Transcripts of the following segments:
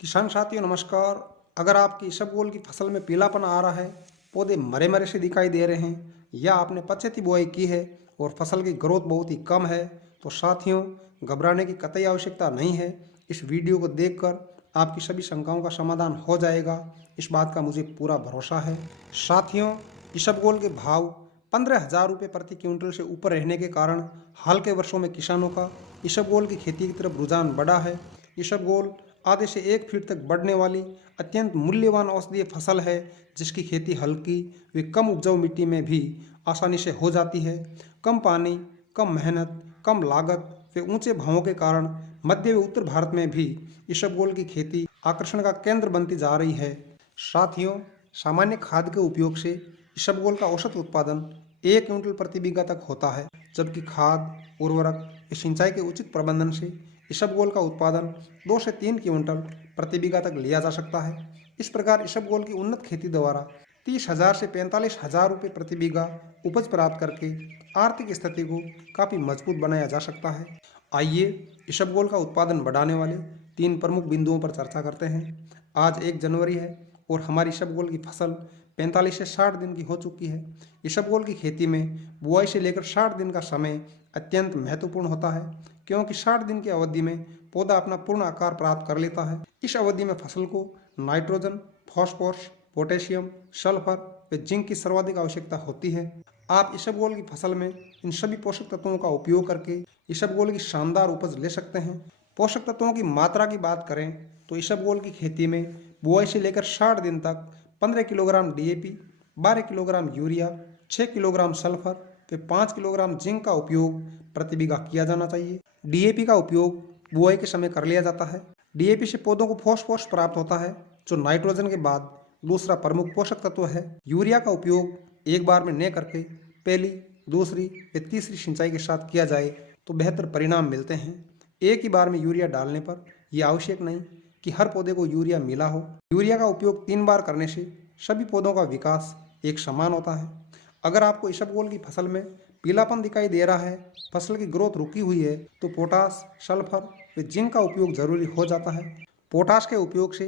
किसान साथियों नमस्कार। अगर आपकी इसबगोल की फसल में पीलापन आ रहा है, पौधे मरे मरे से दिखाई दे रहे हैं या आपने पछेती बुआई की है और फसल की ग्रोथ बहुत ही कम है, तो साथियों घबराने की कतई आवश्यकता नहीं है। इस वीडियो को देखकर आपकी सभी शंकाओं का समाधान हो जाएगा, इस बात का मुझे पूरा भरोसा है। साथियों, इसबगोल के भाव 15,000 रुपये प्रति क्विंटल से ऊपर रहने के कारण हाल के वर्षों में किसानों का इसबगोल की खेती की तरफ रुझान बढ़ा है। इसबगोल आधे से 1 फीट तक बढ़ने वाली अत्यंत मूल्यवान औषधीय फसल है, जिसकी खेती हल्की व कम उपजाऊ मिट्टी में भी आसानी से हो जाती है। कम पानी, कम मेहनत, कम लागत व ऊंचे भावों के कारण मध्य व उत्तर भारत में भी इसबगोल की खेती आकर्षण का केंद्र बनती जा रही है। साथियों, सामान्य खाद के उपयोग से इसबगोल का औसत उत्पादन 1 क्विंटल प्रति बीघा तक होता है, जबकि खाद, उर्वरक व सिंचाई के उचित प्रबंधन से इसबगोल का उत्पादन 2 से 3 क्विंटल प्रति बीघा तक लिया जा सकता है। इस प्रकार इसबगोल की उन्नत खेती द्वारा 30,000 से 45,000 रुपये प्रति बीघा उपज प्राप्त करके आर्थिक स्थिति को काफ़ी मजबूत बनाया जा सकता है। आइए इसबगोल का उत्पादन बढ़ाने वाले 3 प्रमुख बिंदुओं पर चर्चा करते हैं। आज 1 जनवरी है और हमारी इसबगोल की फसल 45 से 60 दिन की हो चुकी है। इसबगोल की खेती में बुआई से लेकर 60 दिन का समय अत्यंत महत्वपूर्ण होता है, क्योंकि 60 दिन की अवधि में पौधा अपना पूर्ण आकार प्राप्त कर लेता है। इस अवधि में फसल को नाइट्रोजन, फॉस्फोरस, पोटेशियम, सल्फर व जिंक की सर्वाधिक आवश्यकता होती है। आप इसबगोल की फसल में इन सभी पोषक तत्वों का उपयोग करके इसबगोल की शानदार उपज ले सकते हैं। पोषक तत्वों की मात्रा की बात करें तो इसबगोल की खेती में बुआई से लेकर 60 दिन तक 15 kilogram DAP, 12 kilogram urea, 6 kilogram sulphur व 5 किलोग्राम जिंक का उपयोग प्रति बीघा किया जाना चाहिए। डीएपी का उपयोग बुआई के समय कर लिया जाता है। डीएपी से पौधों को फॉस्फोरस प्राप्त होता है, जो नाइट्रोजन के बाद दूसरा प्रमुख पोषक तत्व है। यूरिया का उपयोग एक बार में न करके पहली, दूसरी व तीसरी सिंचाई के साथ किया जाए तो बेहतर परिणाम मिलते हैं। एक ही बार में यूरिया डालने पर यह आवश्यक नहीं कि हर पौधे को यूरिया मिला हो। यूरिया का उपयोग 3 बार करने से सभी पौधों का विकास एक समान होता है। अगर आपको इसबगोल की फसल में पीलापन दिखाई दे रहा है, फसल की ग्रोथ रुकी हुई है, तो पोटास, सल्फर व जिंक का उपयोग जरूरी हो जाता है। पोटास के उपयोग से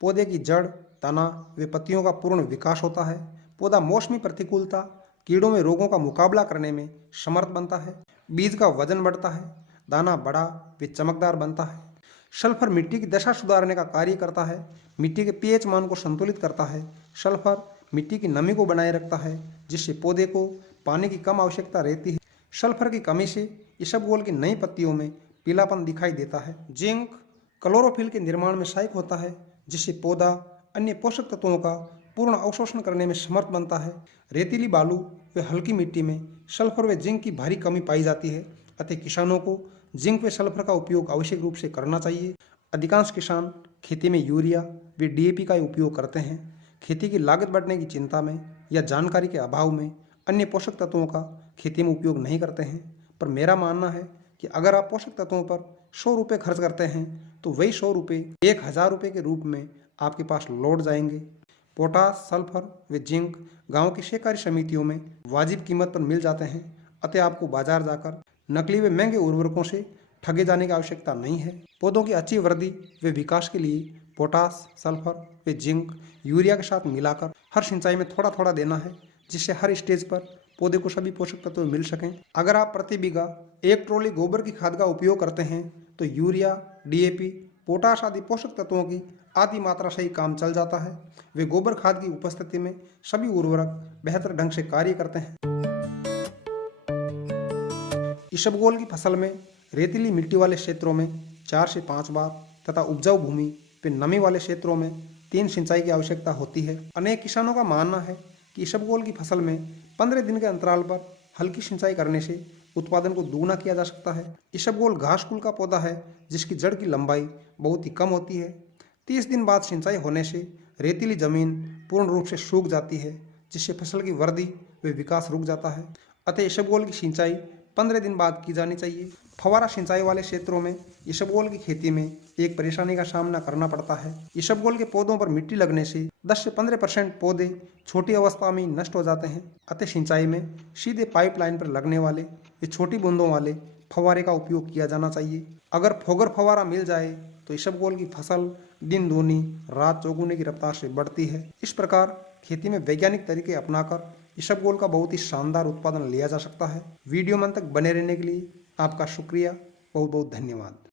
पौधे की जड़, तना व पत्तियों का पूर्ण विकास होता है। पौधा मौसमी प्रतिकूलता, कीड़ों में रोगों का मुकाबला करने में समर्थ बनता है। बीज का वजन बढ़ता है, दाना बड़ा व चमकदार बनता है। सल्फर मिट्टी की दशा सुधारने का कार्य करता है, मिट्टी के पीएच मान को संतुलित करता है। सल्फर मिट्टी की नमी को बनाए रखता है, जिससे पौधे को पानी की कम आवश्यकता रहती है। सल्फर की कमी से इसबगोल की नई पत्तियों में पीलापन दिखाई देता है। जिंक क्लोरोफिल के निर्माण में सहायक होता है, जिससे पौधा अन्य पोषक तत्वों का पूर्ण अवशोषण करने में समर्थ बनता है। रेतीली बालू व हल्की मिट्टी में सल्फर व जिंक की भारी कमी पाई जाती है, अतः किसानों को जिंक व सल्फर का उपयोग आवश्यक रूप से करना चाहिए। अधिकांश किसान खेती में यूरिया व डीएपी का उपयोग करते हैं। खेती की लागत बढ़ने की चिंता में या जानकारी के अभाव में अन्य पोषक तत्वों का खेती में उपयोग नहीं करते हैं। पर मेरा मानना है कि अगर आप पोषक तत्वों पर 100 रुपये खर्च करते हैं, तो वही 100 रुपये 1,000 रुपये के रूप में आपके पास लौट जाएंगे। पोटास, सल्फर व जिंक गांव की सहकारी समितियों में वाजिब कीमत पर मिल जाते हैं, अतः आपको बाजार जाकर नकली व महंगे उर्वरकों से ठगे जाने की आवश्यकता नहीं है। पौधों की अच्छी वृद्धि व विकास के लिए पोटास, सल्फर व जिंक यूरिया के साथ मिलाकर हर सिंचाई में थोड़ा थोड़ा देना है, जिससे हर स्टेज पर पौधे को सभी पोषक तत्व मिल सकें। अगर आप प्रति बीघा 1 ट्रॉली गोबर की खाद का उपयोग करते हैं, तो यूरिया, डीएपी, पोटाश आदि पोषक तत्वों की आधी मात्रा से ही काम चल जाता है। वे गोबर खाद की उपस्थिति में सभी उर्वरक बेहतर ढंग से कार्य करते हैं। इसबगोल की फसल में रेतीली मिट्टी वाले क्षेत्रों में 4 से 5 बार तथा उपजाऊ भूमि व नमी वाले क्षेत्रों में 3 सिंचाई की आवश्यकता होती है। अनेक किसानों का मानना है कि इसबगोल की फसल में 15 दिन के अंतराल पर हल्की सिंचाई करने से उत्पादन को दोगुना किया जा सकता है। इसबगोल घास कुल का पौधा है, जिसकी जड़ की लंबाई बहुत ही कम होती है। 30 दिन बाद सिंचाई होने से रेतीली जमीन पूर्ण रूप से सूख जाती है, जिससे फसल की वृद्धि व विकास रुक जाता है। अतः इसबगोल की सिंचाई 15 दिन बाद की जानी चाहिए। फव्वारा सिंचाई वाले क्षेत्रों में इसबगोल की खेती में एक परेशानी का सामना करना पड़ता है। इसबगोल के पौधों पर मिट्टी लगने से 10 से 15% पौधे छोटी अवस्था में नष्ट हो जाते हैं। अतः सिंचाई में सीधे पाइपलाइन पर लगने वाले ये छोटी बूंदों वाले फव्वारे का उपयोग किया जाना चाहिए। अगर फोगर फव्वारा मिल जाए तो इसबगोल की फसल दिन दूनी रात चौगुने की रफ्तार से बढ़ती है। इस प्रकार खेती में वैज्ञानिक तरीके अपनाकर इसबगोल का बहुत ही शानदार उत्पादन लिया जा सकता है। वीडियो में अंत तक बने रहने के लिए आपका शुक्रिया, बहुत बहुत धन्यवाद।